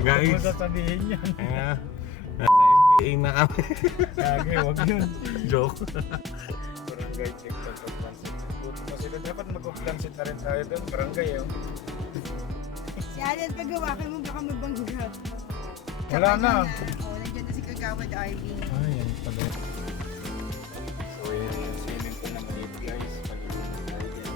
Guys, Huwag mo sasabihin yan. nasa NBA na kami. Kage, huwag yun. Joke. Barangay check of transit. Buti pa sila. Dapat mag-transit na rin tayo doon. Barangay yun. Si Allen, kagawakan mo baka mabangga. Wala na. Oh, nandiyan na si Kagawad Arlie. Ay, yan pala. So, yan yung swimming pool na maliit guys. Palimutan tayo dyan.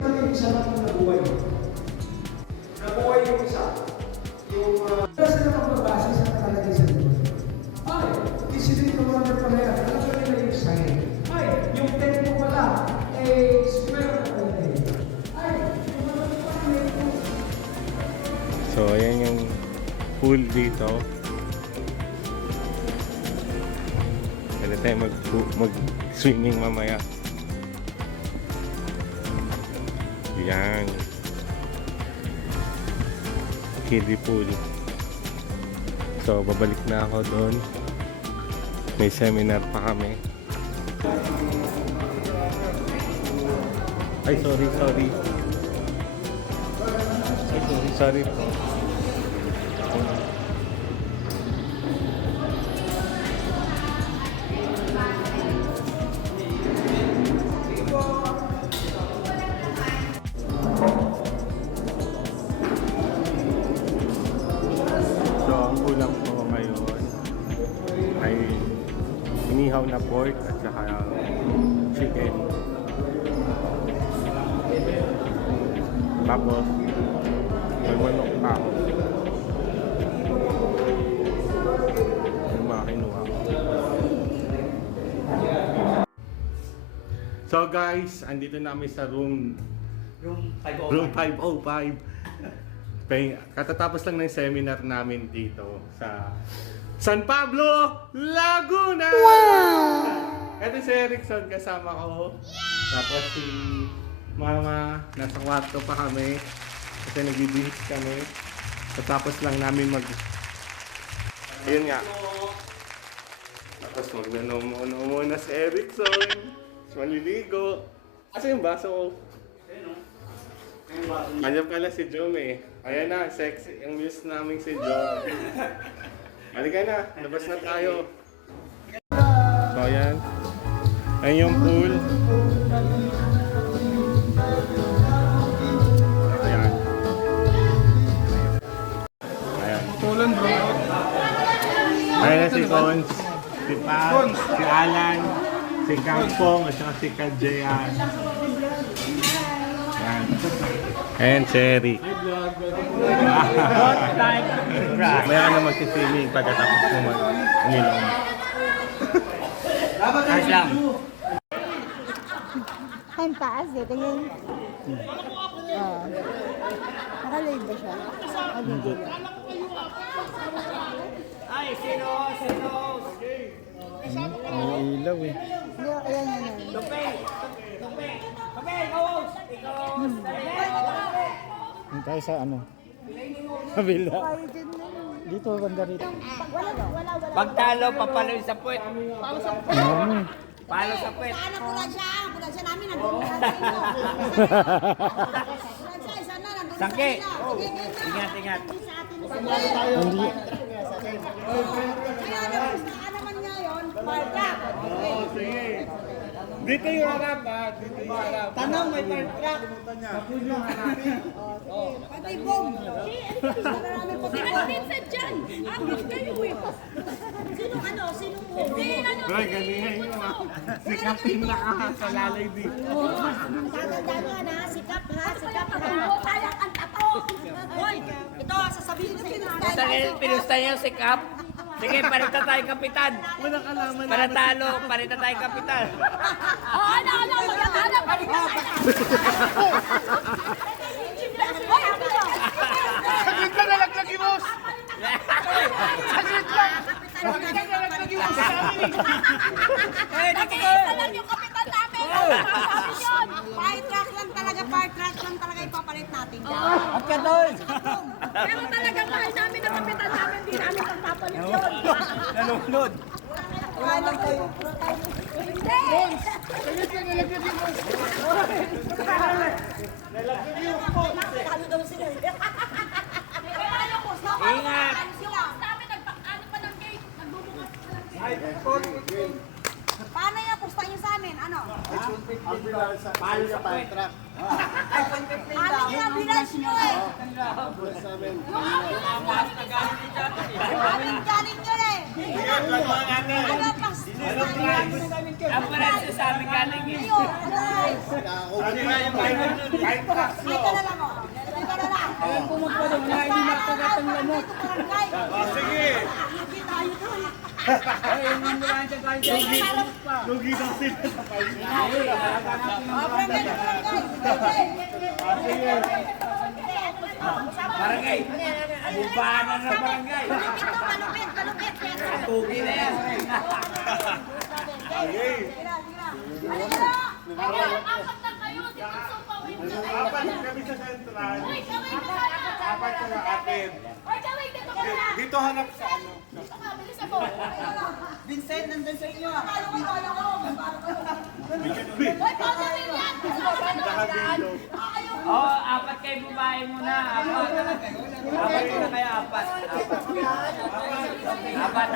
Yung isa lang yung nabuhay. Nabuhay yung isa. Yung kasi na magbabase sa nakalagay sa libro. Ay, incident ng mga pamilya. Alam ko nila yung sign. Ay, yung tempo pala, square na pala. Ay, yung mga pamilya. So, ayan yung pool dito. Pwede tayo mag-swimming mamaya. Yan. Kiddie pool. So, babalik na ako doon. May seminar pa kami. Ay, sorry. Ay, sorry po. So, ang ulam ko ngayon ay inihaw na pork at saka chicken. Tapos, may manok pa. Yung mga kinuha ko. So guys, andito namin sa room 505. Katatapos lang ng seminar namin dito sa San Pablo, Laguna! Wow! Ito si Erickson kasama ko. Tapos si Mama, nasa kwarto pa kami. Kasi nag-ibihis kami. Katapos lang namin Ayun nga. Tapos magnanumo muna si Erickson. Maliligo. Kasi yung baso ko. Andiyan pala si Jom eh. Ayan na, sexy. Yung muse namin si Jom. Halika na, labas na tayo. So ayan. Ayan yung pool. Ayan. Ayan. Tulan bro. Ayan na si Cons, si Pam, si Alan, si Kampong, at saka si Kajayan. Ayan. Ayan, Cherry. Maya ka na mag-swimming pagkatapos mo uminom. Ayos lang. Ang taas eh, tingin. Nakalive ba siya? Hindi. May ilaw eh. Hindi, ayan. Yung tayo sa ano? Kabila. Tayo dyan na. Dito, banda rito. Wala. Pagtalo, papalo sa puwet. Ano? Palo sa puwet. Ano ambulansya namin, nandun na sa inyo. Ambulansya, isa na, nandun sa Sangke. kanila. Sige, game na. Ingat. Sa atin. Hindi. Kaya naman niya yun, Marta. Dito yung harap ha. Dito yung harap. Tanong, may park. Pati bom. Marami pa Ano din sa dyan? Akit kayo eh. Sinong ano? Sinong Hoy, galingan nyo ha. Si Kapin na ka sa lalay dito. Tatandaan mo na, sikap ha, sikap ha. Sayang ang tato. Hoy, ito sasabihin ko sa inyo. Pinusta niya si Cap. Sige, parita tayo kapitan. Walang alaman Para talo, parita tayo kapitan. Ano, magkakala pa rin tayo. Hoy, Saglit ka nalaglag, boss! Pero talagang mahal namin ang kapitan namin, hindi namin pagpapalit yun. Nalunod. Ano daw sila? Ingat. Paano yung pusta nyo sa amin? Ano? Palo sa contract. Paano yung ambulance nyo eh? Aming galing yun eh. Ano pas? Ang parang sa amin galing eh. Ayun, ay ka na lang oh. Ay ka na lang. Pumunta doon na hindi matagatang lamot. Sige! Hindi tayo doon. Lugi daw sila sa Barangay. Bubanan ng barangay. Kalupit. Tugi na yan. Apat kami sa sentral. Apat sa atin. Dito hanap sa ano. Vincent, nandun sa inyo. Oh, apat kayo babae muna. Apat. Apat muna kayo, apat. Apat.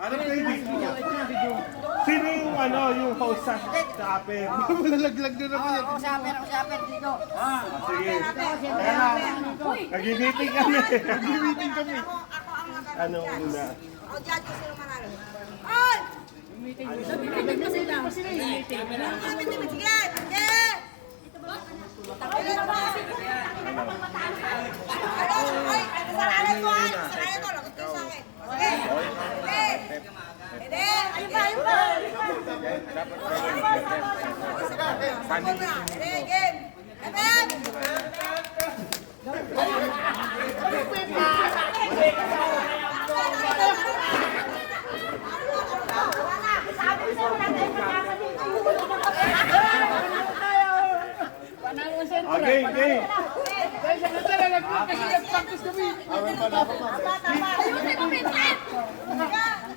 Ano kayo dito? Sino yung ano, yung host sa atin? Malalaglag na naman yan. Usapin dito. Sige. Kaya na, nag-meeting kami. Nag-meeting kami. Ako ang nagkakaroon. Ano una? O, dyan ko sino manalo. Ay! Meeting na sila. Sige! Sige! Ay, kasalanan ko ah! Kasalanan ko! Lagot kayo sa akin. Sige! Sige! Hindi! Ayun pa! Sabog na! Sige, game! Evan! Okay, okay.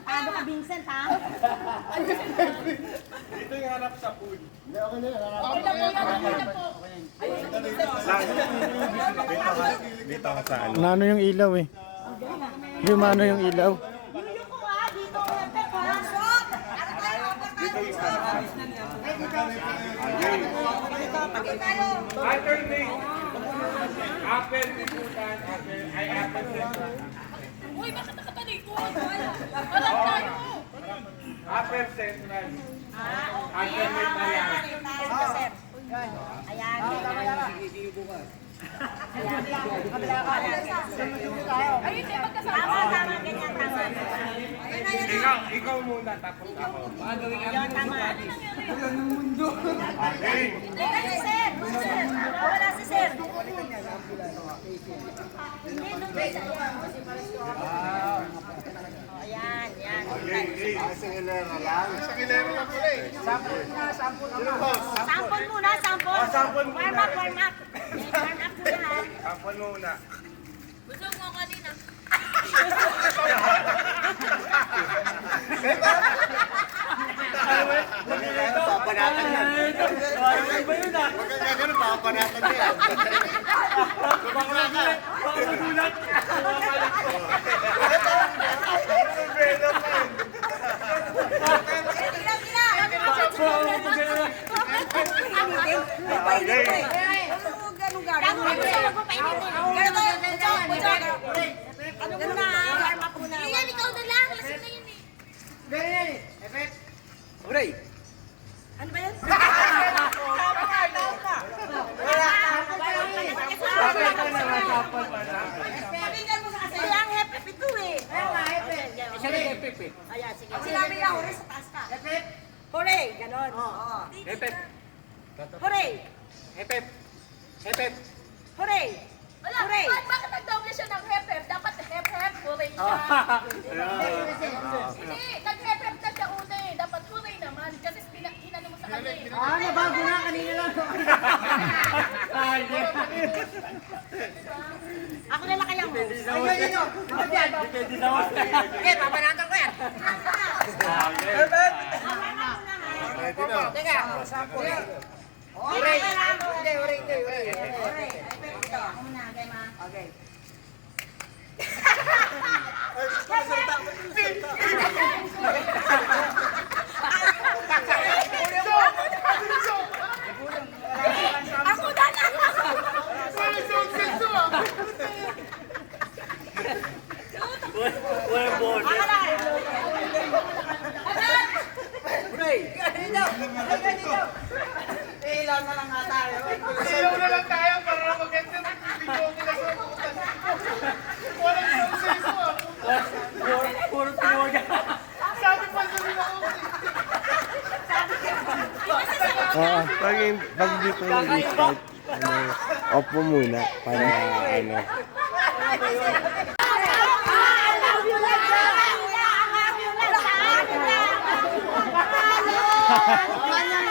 Ano ka, Vincent, ha? Dito yung hanap sa pool. Dito ka sa ano. Nano yung ilaw eh. Yung mano yung ilaw. Yuyo ko, ha? Dito, Pepe, ha? Pasok! Ano tayo? Dito yung hanap. Pagin tayo! Alternate. Apple, Biputan, Apple, ay Apple Central. Uy, bakit nakatalikod? Alam tayo! Apple Central. Alternate na yan. Ayan. Ayun, hindi magkasama. Tama, ganyan, tama. Ikaw muna, tapos ako. Yun, tama. Okay. Teka, si Sir. Wala si Sir. Ayan, yan. Okay, okay. Sample muna, sample. Sample muna. Warm up, warm up. Warm up muna, ha? Apple muna. Busog mo kanina. Papanatan yan. Ano ba yun ah? Huwag kang gano'n, papanatan niya. Magulat. Ano ba yan? Pakinggan mo sa kasi. Ang hep ito eh. Ayan, sige. Sinabi niya, hooray sa taas ka. Hooray, ganon. Oo. Hooray. Hooray. Hooray. Bakit nag-double siya ng hep-hep? Dapat hep-hep, hooray siya. Hindi, nag-hep-hep na siya una eh. Dapat hooray naman. Kasi inano mo sa nabago na. Kanina lang. Ako na lang kaya mo. Ayun. Ako dyan. Okay, papanatan ko yan. Teka. Ore. Ako muna, kay ma. Okay. Ako na lang. Ilaw na lang tayo para maganda. Walang success mo. Puro tinuwaga. Sabi pa sa nila ako. Oo, pag dito mag-start, off mo muna para ano. Ano